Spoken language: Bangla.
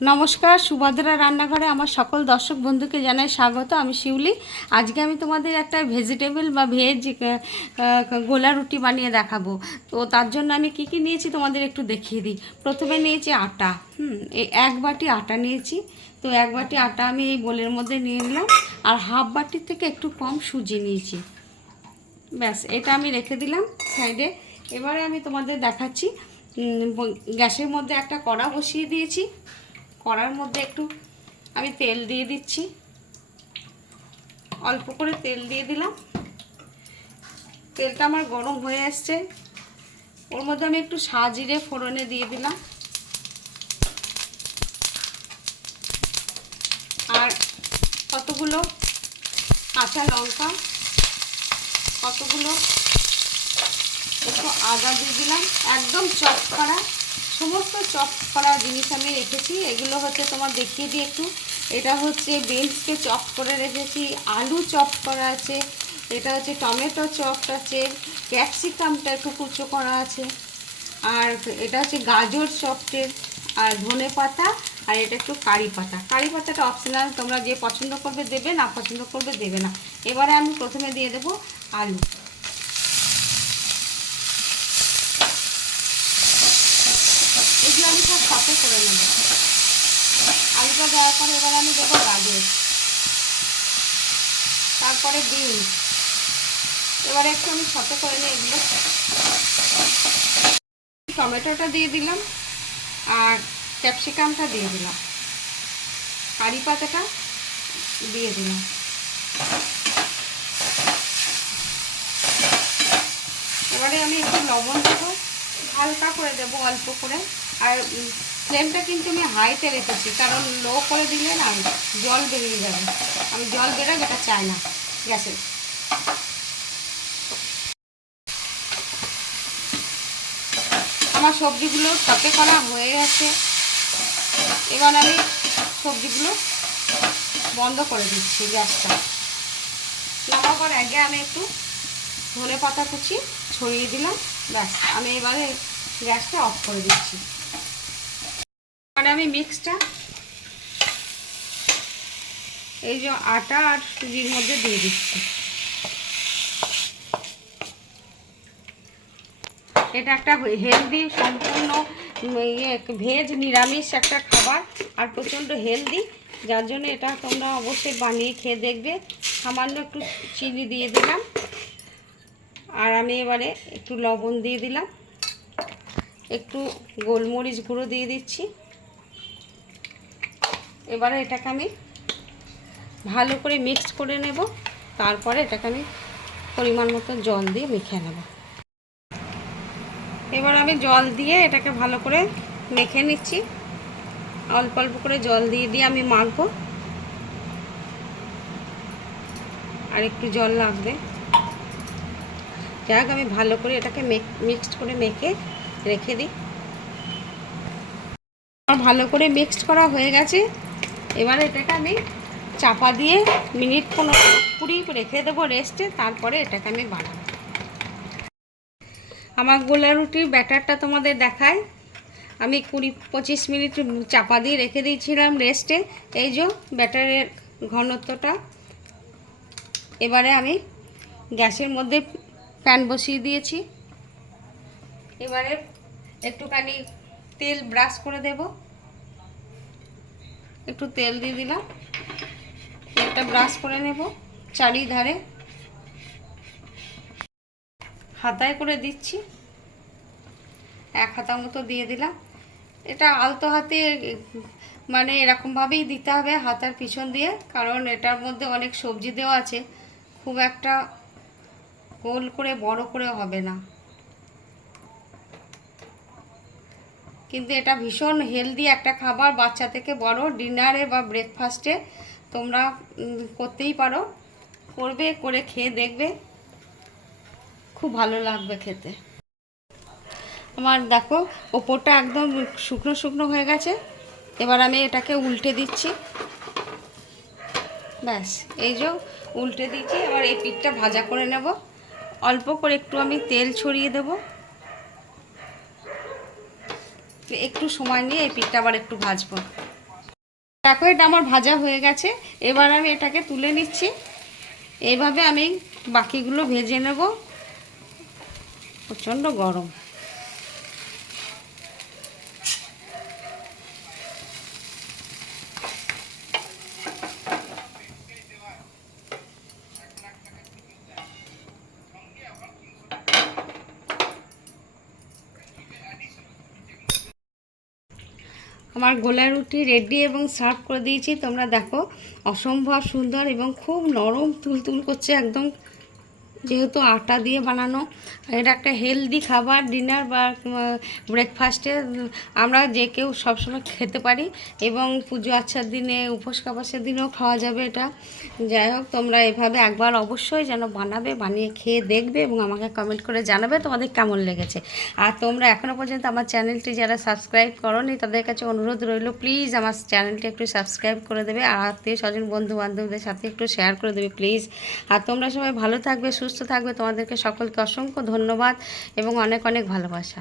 নমস্কার, সুভদ্রা রান্নাঘরে আমার সকল দর্শক বন্ধুকে জানাই স্বাগত। আমি শিউলি। আজকে আমি তোমাদের একটা ভেজিটেবল বা ভেজ গোলা রুটি বানিয়ে দেখাবো। তো তার জন্য আমি কি কি নিয়েছি তোমাদের একটু দেখিয়ে দিই। প্রথমে নিয়েছি আটা, এই 1 বাটি আটা নিয়েছি। তো 1 বাটি আটা আমি এই বোলের মধ্যে নিয়ে নিলাম, আর হাফ বাটির থেকে একটু কম সুজি নিয়েছি। ব্যাস, এটা আমি রেখে দিলাম সাইডে। এবারে আমি তোমাদের দেখাচ্ছি। গ্যাসের মধ্যে একটা কড়া বসিয়ে দিয়েছি। কড়ার মধ্যে একটু আমি তেল দিয়ে দিচ্ছি, অল্প করে তেল দিয়ে দিলাম। তেলটা আমার গরম হয়ে আসছে, ওর মধ্যে আমি একটু সাজিরে ফোড়নে দিয়ে দিলাম, আর কতগুলো কাঁচা লঙ্কা, কতগুলো একটু আদা দিয়ে দিলাম। একদম চপ করা, সমস্ত চপ করা জিনিস আমি রেখেছি। এগুলো হচ্ছে তোমার দেখিয়ে দিই একটু। এটা হচ্ছে বিনসকে চপ করে রেখেছি, আলু চপ করা আছে, এটা হচ্ছে টমেটো চপ আছে, ক্যাপসিকামটা একটু কুচো করা আছে, আর এটা হচ্ছে গাজর চপটের, আর ধনে পাতা, আর এটা একটু কারি পাতা। কারি পাতাটা অপশনাল, তোমরা যে পছন্দ করবে দেবে, না পছন্দ করবে দেবে না। এবারে আমি প্রথমে দিয়ে দেবো আলু। এগুলো আমি সব সাথে করে নেব। আলুটা দেওয়ার পরে এবার আমি দেবো গাজর, তারপরে বিনস। এবারে একটু আমি সাথে করে নিই এগুলো। টমেটোটা দিয়ে দিলাম, আর ক্যাপসিকামটা দিয়ে দিলাম, কারি পাতাটা দিয়ে দিলাম। এবারে আমি একটু লবণ দেবো, হালকা করে দেবো, অল্প করে। আর ফ্লেমটা কিন্তু আমি হাইতে রেখেছি, কারণ লো করে দিলে না জল বেরিয়ে যাবে। আমি জল বেরোয় এটা চাই না গ্যাসে। আমার সবজিগুলো সাথে করা হয়ে গেছে। এবার আমি সবজিগুলো বন্ধ করে দিচ্ছি গ্যাসটা। নামাবার আগে আমি একটু ধনে পাতা কুচি ছড়িয়ে দিলাম। ব্যাস, আমি এবারে গ্যাসটা অফ করে দিচ্ছি। আর আমি মিক্সটা এই যে আটা আর সুজির মধ্যে দিয়ে দিচ্ছি। এটা একটা হেলদি, সম্পূর্ণ ভেজ নিরামিষ একটা খাবার, আর প্রচণ্ড হেলদি, যার জন্য এটা তোমরা অবশ্যই বানিয়ে খেয়ে দেখবে। সামান্য একটু চিনি দিয়ে দিলাম, আর আমি এবারে একটু লবণ দিয়ে দিলাম, একটু গোলমরিচ গুঁড়ো দিয়ে দিচ্ছি। এবারে এটাকে আমি ভালো করে মিক্স করে নেব, তারপরে এটাকে আমি পরিমাণ মতো জল দিয়ে মেখে নেব। এবার আমি জল দিয়ে এটাকে ভালো করে মেখে নিচ্ছি। অল্প অল্প করে জল দিয়ে দিয়ে আমি মাখবো, আর একটু জল লাগবে। যাক, আমি ভালো করে এটাকে মিক্সড করে মেখে রেখে দিই। ভালো করে মিক্সড করা হয়ে গেছে। এবার এটাকে আমি চাপা দিয়ে মিনিট 15-20 রেখে দেবো রেস্টে, তারপরে এটাকে আমি বানাবো। আমার গোলা রুটির ব্যাটারটা তোমাদের দেখাই। আমি 20-25 মিনিট চাপা দিয়ে রেখে দিয়েছিলাম রেস্টে। এই যে ব্যাটারের ঘনত্বটা। এবারে আমি গ্যাসের মধ্যে প্যান বসিয়ে দিয়েছি। এবারে একটুখানি তেল ব্রাশ করে দেব, একটু তেল দিয়ে দিলাম, তেলটা ব্রাশ করে নেব চারিধারে। হাতায় করে দিচ্ছি, 1 হাতা মতো দিয়ে দিলাম। এটা আলতো হাতে, মানে এরকমভাবেই দিতে হবে হাতার পিছন দিয়ে, কারণ এটার মধ্যে অনেক সবজি দেওয়া আছে, খুব একটা গোল করে বড় করে হবে না। কিন্তু এটা ভীষণ হেলদি একটা খাবার, বাচ্চা থেকে বড় ডিনারে বা ব্রেকফাস্টে তোমরা করতেই পারো। করবে, করে খেয়ে দেখবে, খুব ভালো লাগবে খেতে। আমার দেখো ওপরটা একদম শুকনো শুকনো হয়ে গেছে। এবার আমি এটাকে উল্টে দিচ্ছি। ব্যাস, এই যে উল্টে দিচ্ছি। এবার এই পিঠটা ভাজা করে নেব। অল্প করে একটু আমি তেল ছড়িয়ে দেব, একটু সময় নিয়ে এই পিঠটা আবার একটু ভাজবো। দেখো এটা আমার ভাজা হয়ে গেছে, এবার আমি এটাকে তুলে নিচ্ছি। এইভাবে আমি বাকিগুলো ভেজে নেব। প্রচণ্ড গরম। আমার গোলা রুটি রেডি এবং সার্ভ করে দিয়েছি। তোমরা দেখো অসম্ভব সুন্দর এবং খুব নরম তুলতুল করছে একদম, যেহেতু আটা দিয়ে বানানো। এটা একটা হেলদি খাবার, ডিনার বা ব্রেকফাস্টে আমরা যে কেউ সবসময় খেতে পারি এবং পুজো আচ্ছার দিনে, উপোস কাপাসের দিনেও খাওয়া যাবে এটা। যাই হোক, তোমরা এভাবে একবার অবশ্যই যেন বানাবে, বানিয়ে খেয়ে দেখবে এবং আমাকে কমেন্ট করে জানাবে তোমাদের কেমন লেগেছে। আর তোমরা এখনও পর্যন্ত আমার চ্যানেলটি যারা সাবস্ক্রাইব করোনি তাদের কাছে অনুরোধ রইল, প্লিজ আমার চ্যানেলটি একটু সাবস্ক্রাইব করে দেবে, আর আত্মীয় স্বজন বন্ধু বান্ধবদের সাথে একটু শেয়ার করে দেবে প্লিজ। আর তোমরা সবাই ভালো থাকবে, সুস্থ থাকবে। তোমাদেরকে সকলকে অসংখ্য ধন্যবাদ এবং অনেক অনেক ভালোবাসা।